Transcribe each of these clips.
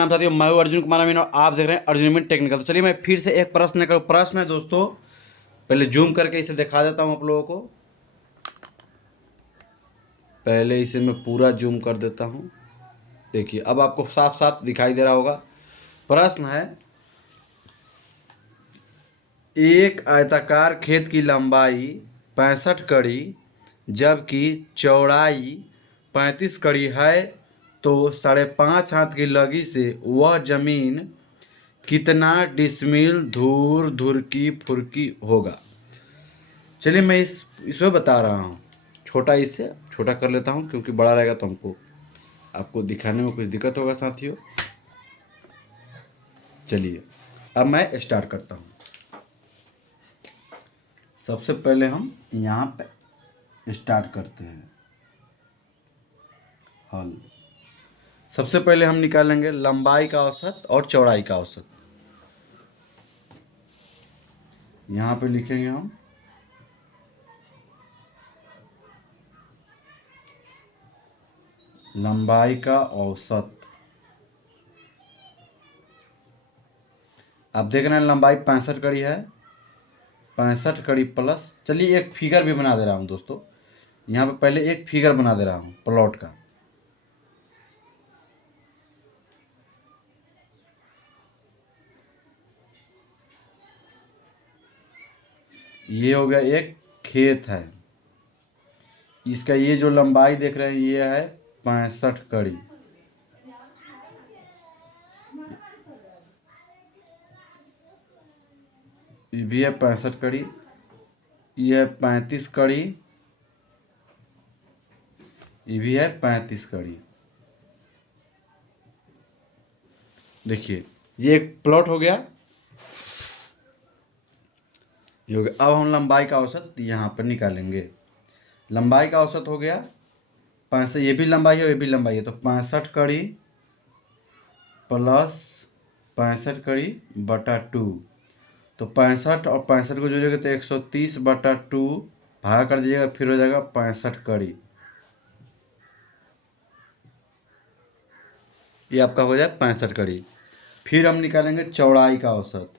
नाम साथियों, मैं हूं अर्जुन कुमार मीन और आप देख रहे हैं अर्जुन मीन टेक्निकल। तो चलिए मैं फिर से एक प्रश्न करूँ। प्रश्न है दोस्तों, पहले जूम करके इसे दिखा देता हूं आप लोगों को। पहले इसे मैं पूरा जूम कर देता हूं। देखिए अब आपको साफ साफ दिखाई दे रहा होगा। प्रश्न है, एक आयताकार खेत की लंबाई 65 कड़ी जबकि चौड़ाई 35 कड़ी है, तो 5.5 हाथ की लगी से वह जमीन कितना डिसमिल धूर धुरकी फुरकी होगा। चलिए मैं इसमें बता रहा हूँ। छोटा इससे छोटा कर लेता हूँ क्योंकि बड़ा रहेगा तो हमको आपको दिखाने में कुछ दिक्कत होगा साथियों। चलिए अब मैं स्टार्ट करता हूँ। सबसे पहले हम यहाँ पे स्टार्ट करते हैं हल। सबसे पहले हम निकालेंगे लंबाई का औसत और चौड़ाई का औसत। यहाँ पे लिखेंगे हम लंबाई का औसत। आप देख रहे हैं लंबाई 65 कड़ी है, 65 कड़ी प्लस, चलिए एक फिगर भी बना दे रहा हूँ दोस्तों। यहाँ पे पहले एक फिगर बना दे रहा हूँ प्लॉट का। ये हो गया एक खेत है, इसका ये जो लंबाई देख रहे हैं ये है 65 कड़ी। ये भी है 65 कड़ी, ये है 35 कड़ी, ये भी है 35 कड़ी। देखिए ये एक प्लॉट हो गया, ये हो गया। अब हम लंबाई का औसत यहाँ पर निकालेंगे। लंबाई का औसत हो गया 65, ये भी लंबाई है ये भी लंबाई है, तो 65 कड़ी प्लस 65 कड़ी बटा 2। तो 65 और 65 को जोड़ेंगे तो 130 बटा 2 भागा कर दीजिएगा, फिर हो जाएगा 65 कड़ी। ये आपका हो जाए 65 कड़ी। फिर हम निकालेंगे चौड़ाई का औसत।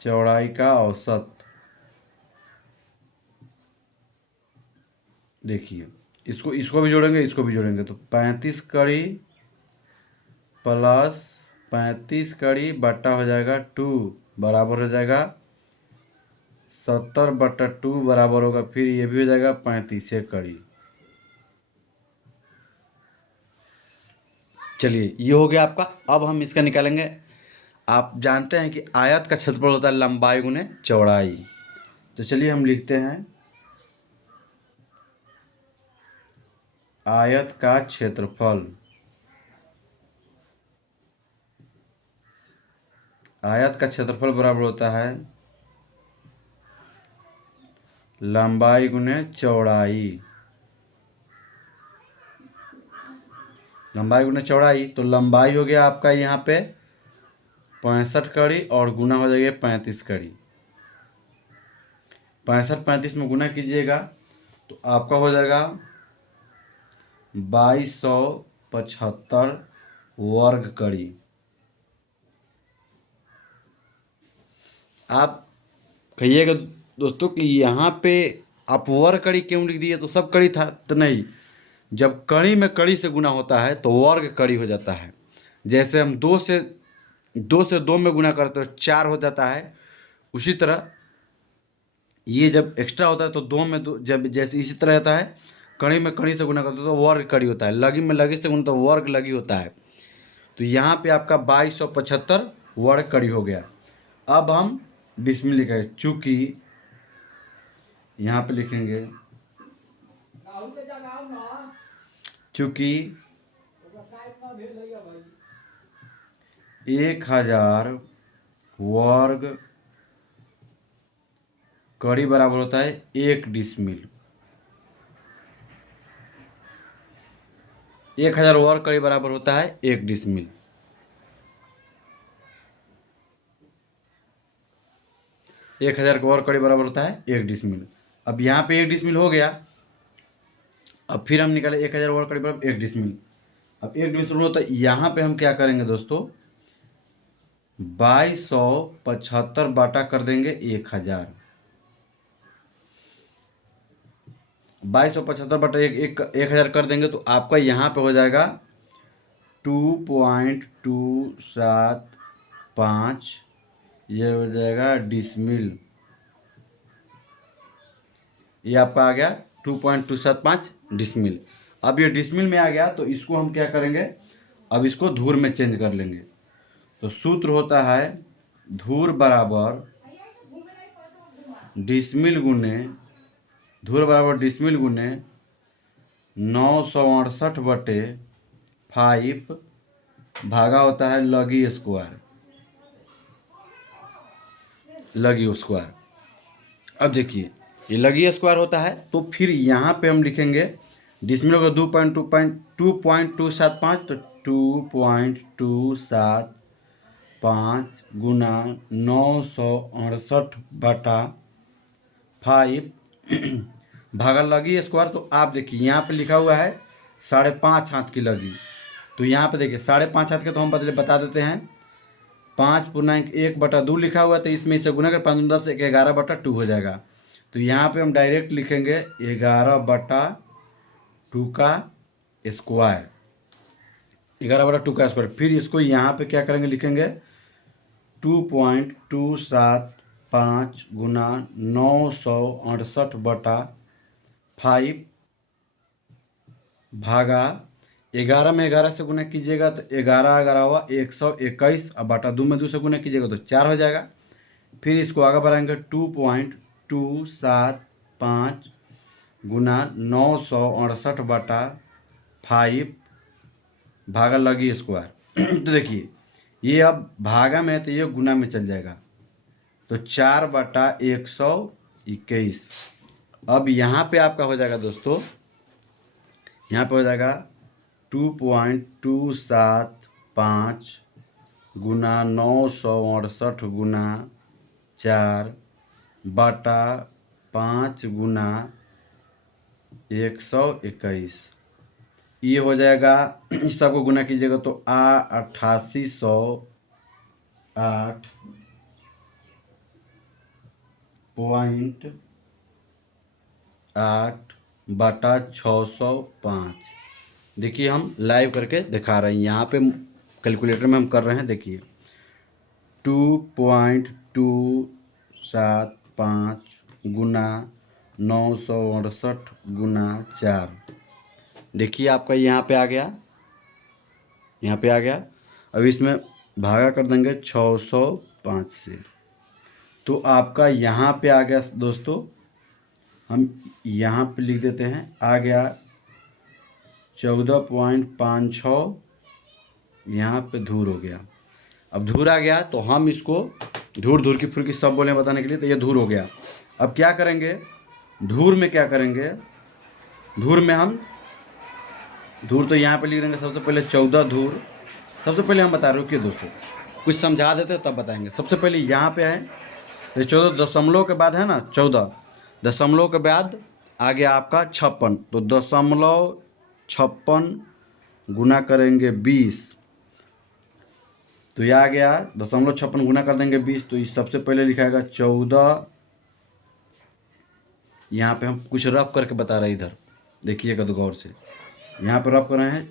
चौड़ाई का औसत देखिए, इसको इसको भी जोड़ेंगे इसको भी जोड़ेंगे, तो 35 कड़ी प्लस 35 कड़ी बटा हो जाएगा 2 बराबर हो जाएगा 70 बटा 2 बराबर होगा, फिर ये भी हो जाएगा 35 कड़ी। चलिए ये हो गया आपका। अब हम इसका निकालेंगे। आप जानते हैं कि आयत का क्षेत्रफल होता है लंबाई गुने चौड़ाई। तो चलिए हम लिखते हैं आयत का क्षेत्रफल। आयत का क्षेत्रफल बराबर होता है लंबाई गुने चौड़ाई। लंबाई गुना चौड़ाई, तो लंबाई हो गया आपका यहाँ पे 65 कड़ी और गुना हो जाएगा 35 कड़ी। 65 35 में गुना कीजिएगा तो आपका हो जाएगा 2275 वर्ग कड़ी। आप कहिएगा दोस्तों कि यहाँ पे आप वर्ग कड़ी क्यों लिख दिए, तो सब कड़ी था, तो नहीं। जब कड़ी में कड़ी से गुना होता है तो वर्ग कड़ी हो जाता है। जैसे हम दो से दो में गुना करते हो 4 हो जाता है, उसी तरह ये जब एक्स्ट्रा होता है तो दो में दो, जब जैसे इसी तरह रहता है। कड़ी में कड़ी से गुना करते हो तो वर्ग कड़ी होता है, लगी में लगी से गुना तो वर्ग लगी होता है। तो यहाँ पे आपका 2275 वर्ग कड़ी हो गया। अब हम डिसमिल लिखेंगे, चूँकि यहाँ पे लिखेंगे चूँकि 1000 वर्ग कड़ी बराबर होता है 1 डिसमिल। 1000 वर्ग कड़ी बराबर होता है 1 डिसमिल। 1000 वर्ग कड़ी बराबर होता है 1 डिसमिल। अब यहाँ पे 1 डिसमिल हो गया, अब फिर हम निकाले 1000 वर्ग कड़ी बराबर 1 डिसमिल। अब 1 डिसमिल होता है, यहाँ पे हम क्या करेंगे दोस्तों, 2275 बाटा कर देंगे 1000। 2275 बटा 1000 कर देंगे तो आपका यहाँ पे हो जाएगा 2.275, ये हो जाएगा डिसमिल। ये आपका आ गया 2.275 डिसमिल। अब ये डिसमिल में आ गया तो इसको हम क्या करेंगे, अब इसको धूर में चेंज कर लेंगे। तो सूत्र होता है धूर बराबर डिसमिल गुने, धूर बराबर डिसमिल गुने 968/5 भागा होता है लगी स्क्वायर, लगी स्क्वायर। अब देखिए ये लगी स्क्वायर होता है तो फिर यहाँ पे हम लिखेंगे डिसमिल का 2.275 तो 2.275 गुना 968/5 भागा लगी स्क्वायर। तो आप देखिए यहाँ पे लिखा हुआ है 5.5 हाथ की लगी, तो यहाँ पे देखिए 5.5 हाथ के तो हम बता देते हैं 5.1/2 लिखा हुआ है, तो इसमें इसे गुना कर 5 10 11/2 हो जाएगा। तो यहाँ पे हम डायरेक्ट लिखेंगे 11/2 का स्क्वायर, 11/2 का स्क्वायर। फिर इसको यहाँ पे क्या करेंगे, लिखेंगे 2.275 गुना 968/5 भागा 11 में 11 से गुना कीजिएगा तो 11 हुआ 121, अब बटा 2 में 2 से गुना कीजिएगा तो 4 हो जाएगा। फिर इसको आगे बढ़ाएंगे 2.275 गुना 968/5 भागा लगी स्क्वायर। तो देखिए ये अब भागा में है तो ये गुना में चल जाएगा, तो 4/121। अब यहाँ पे आपका हो जाएगा दोस्तों, यहाँ पे हो जाएगा 2.275 गुना 968 गुना 4 बटा 5 गुना 121। ये हो जाएगा, इस सबको गुना कीजिएगा तो 8808/605। देखिए हम लाइव करके दिखा रहे हैं, यहाँ पे कैलकुलेटर में हम कर रहे हैं। देखिए 2.275 गुना 968 गुना 4, देखिए आपका यहाँ पे आ गया, यहाँ पे आ गया। अब इसमें भागा कर देंगे 605 से, तो आपका यहाँ पे आ गया दोस्तों, हम यहाँ पे लिख देते हैं, आ गया 14.56, यहाँ पे धूर हो गया। अब धूर आ गया तो हम इसको धूर की फुल्की सब बोले बताने के लिए, तो ये धूर हो गया। अब क्या करेंगे, धूर में क्या करेंगे, धूर में हम धूर तो यहाँ पे लिख देंगे सबसे पहले 14 धूर। सबसे पहले हम बता रहे हो कि दोस्तों कुछ समझा देते तब बताएंगे। सबसे पहले यहाँ पे है ये 14 दशमलव के बाद है ना, 14 दशमलव के बाद आ गया आपका 56, तो 0.56 गुना करेंगे 20, तो यह आ गया 0.56 गुना कर देंगे 20। तो इस सबसे पहले लिखाएगा 14, यहाँ पे हम कुछ रफ करके बता रहे हैं, इधर देखिएगा तो गौर से, यहाँ पर रफ कर रहे हैं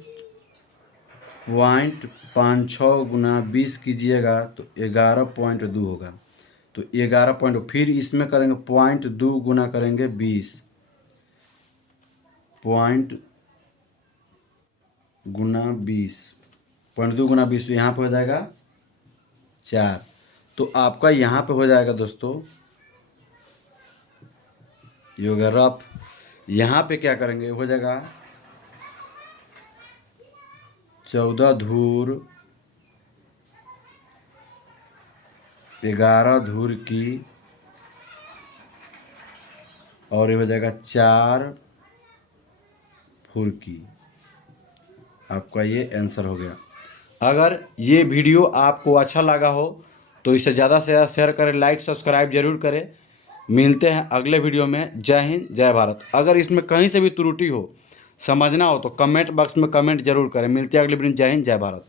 0.56 गुना 20 कीजिएगा तो 11.2 होगा, तो 11. फिर इसमें करेंगे 0.2 गुना करेंगे 20, पॉइंट गुना 20, 0.2 गुना 20, तो यहाँ पर हो जाएगा 4। तो आपका यहाँ पे हो जाएगा दोस्तों, ये हो गया रफ। यहाँ पे क्या करेंगे, हो जाएगा 14 धूर 11 धूर की, और ये हो जाएगा 4 फुर्की। आपका ये आंसर हो गया। अगर ये वीडियो आपको अच्छा लगा हो तो इसे ज़्यादा से ज़्यादा शेयर करें, लाइक सब्सक्राइब जरूर करें। मिलते हैं अगले वीडियो में। जय हिंद, जय भारत। अगर इसमें कहीं से भी त्रुटि हो समझना हो तो कमेंट बॉक्स में कमेंट जरूर करें। मिलते हैं अगले वीडियो में। जय हिंद, जय भारत।